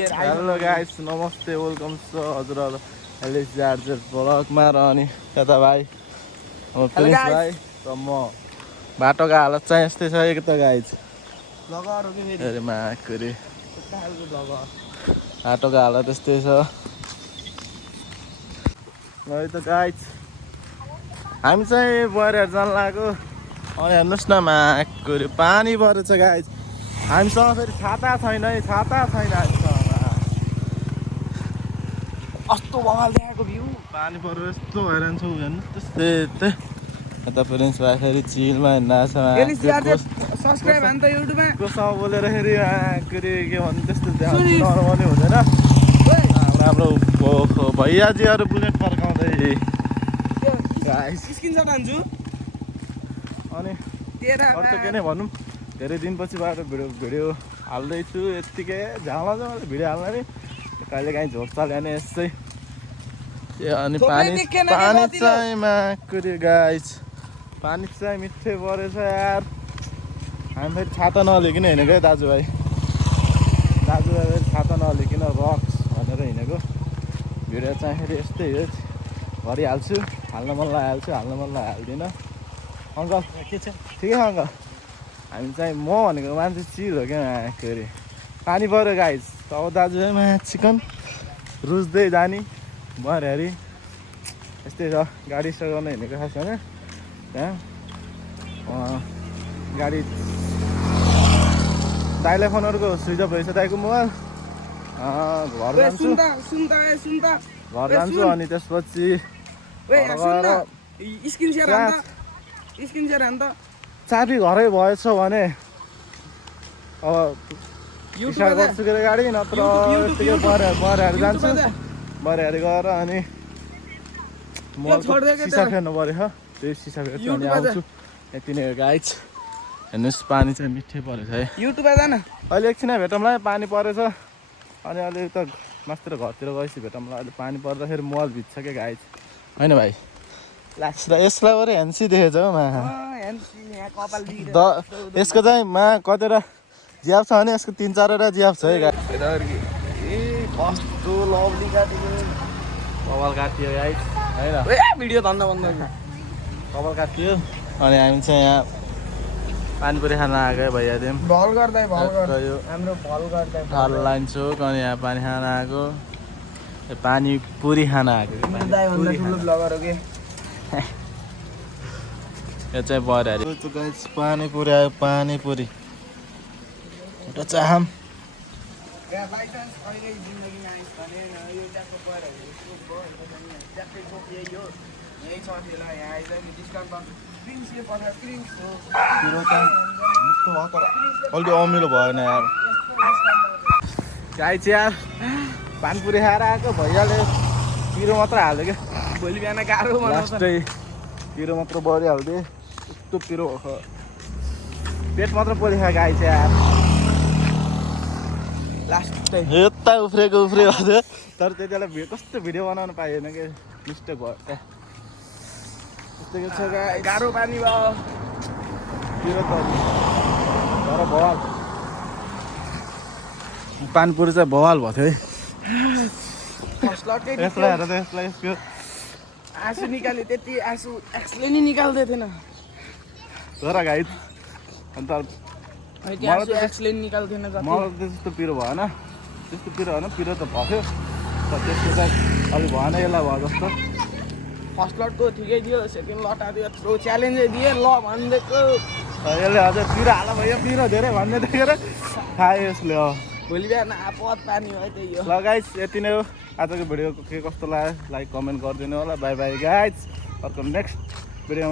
hello guys नमस्ते welcome छ हजुरहरु Alice charger ब्लगमा र अनि यता भाइ अब प्रिन्स भाइ र म बाटोको हालत चाहिँ यस्तै छ एक त गाइस ब्लगर हो कि फेरि अरे माकुरी कता खालको ब्लगर बाटोको हालत यस्तै छ है त गाइस हामी चाहिँ बरेर जान लाग्यो अनि हेर्नुस् न माकुरी पानी परेछ गाइस हामीसँग फेरि छाता छैन है छाता छैन हामीसँग कस्तो बवाल देखाएको भ्यू पानी परेर यस्तो हैरान छौ हेर्नु त्यस्तै यता प्रिन्स भाइ फेरि चिलमा हिँड्दा सब्स्क्राइब हान त युट्युबमा कोसँग बोलेर फेरि के भन्नु त्यस्तो नर्मली हुँदैन राम्रो भैयाजीहरू बुलेट फर्काउँदै स्क्रिनसट हान्छु अनि अर्थ के नै भनौँ धेरै दिनपछिबाट भिडियो हाल्दैछु यत्तिकै झाला भिडियो हाल्न नि कहिले काहीँ झोक चल्यो भने यसै अनि पानी चाहिँ माकुरी गाइस पानी चाहिँ मिठै परेछ यार हामी फेरि छाता नलिकन हिँडेको है दाजुभाइ फेरि छाता नलिकन रक्स भनेर हिँडेको भिडियो चाहिँ फेरि यस्तै हो भरिहाल्छु हाल्न मन हाल्दिनँ अङ्कल के छ ठिकै छ अङ्कल हामी चाहिँ म भनेको मान्छे चिल हो क्या माकुरी पानी पऱ्यो गाइस अब दाजुभाइमा चिकन रुच्दै जाने भरहरी यस्तै छ गाडी स्टार्ट गर्न हिँडेको खास होइन त्यहाँ गाडी दाइलाई फोनहरूको स्विच अफ भइसक्यो दाइको मोबाइल घर जान्छु अनि त्यसपछि चाबी घरै भएछ भने अब स्टार्ट गर्छु के गाडी नत्र यत्तिकै बरेर जान्छु बरेर गएर अनि सिसा फेर्नु पऱ्यो त्यही सिसा फेर्छु अनि आउँछु यति नै हो गाइस हेर्नुहोस् पानी चाहिँ मिठै परेछ है युट्युबमा जान अहिले एकछिन भेटौँला पानी परेछ अनि अहिले त मास्टर घरतिर गएपछि भेटौँला अहिले पानी पर्दाखेरि मोबाइल भिज्छ क्या गाइस होइन भाइ यसलाई अरे ह्यान्सी देखेछ हौ मा यसको चाहिँ मा कतिवटा जियाप छ भने यसको 3-4वटा जियाप छ है कस्तो लभली काटेको कपाल काटियो गाइस होइन भिडियो धन्दा भन्दा कपाल काटियो अनि हामी चाहिँ यहाँ पानीपुरी खान आएको है भइहाल्यो भल गर्दै हाम्रो भल गर्दै लाइन चोक अनि यहाँ पानी खान आएको पानीपुरी खान आएको ठुलो ब्लगर हो कि यो चाहिँ बर्यो गाइस पानीपुरी आयो पानीपुरी एउटा चाहम अलि अमिलो भएन यार गाइस यार पानीपुरी खाएर आएको भइहाल्यो पिरो मात्र हाल्यो क्या भोलि बिहान गाह्रो लास्टै पिरो मात्र बढिहाल्थ्यो यस्तो पिरो पेट मात्र पोलिखा गाइस यार लास्टै यता उफ्रेको थियो तर त्यति बेला कस्तो भिडियो बनाउनु पाइएन कि मिस्टेक भयो त्यस्तो छ गाह्रो पानी भयो पिरो त तर बवाल पानीपुरी चाहिँ बवाल भएको थियो है यसलाई हेर त यसलाई यसको आँसु निकाल्यो त्यति आँसु एक्सले नि निकाल्दै थिएन तर गाइस अन्त एक्सले निकाल्दैन मलाई त्यस्तो पिरो भएन पिरो त भयो तर त्यसको चाहिँ अलिक भएन यसलाई भयो जस्तो फर्स्ट लटको ठिकै थियो सेकेन्ड लट आयो यत्रो च्यालेन्जै दिए ल भनिदिएको यसले अझै पिरो हाल भयो पिरो धेरै भन्दै देखेर खायो यसले भोलि बिहान आपत पानी भयो त्यही हो ल गाइस यति नै हो आजको भिडियो के कस्तो लाग्यो लाइक कमेन्ट गरिदिनु होला बाई बाई गाइस अर्को नेक्स्ट भिडियोमा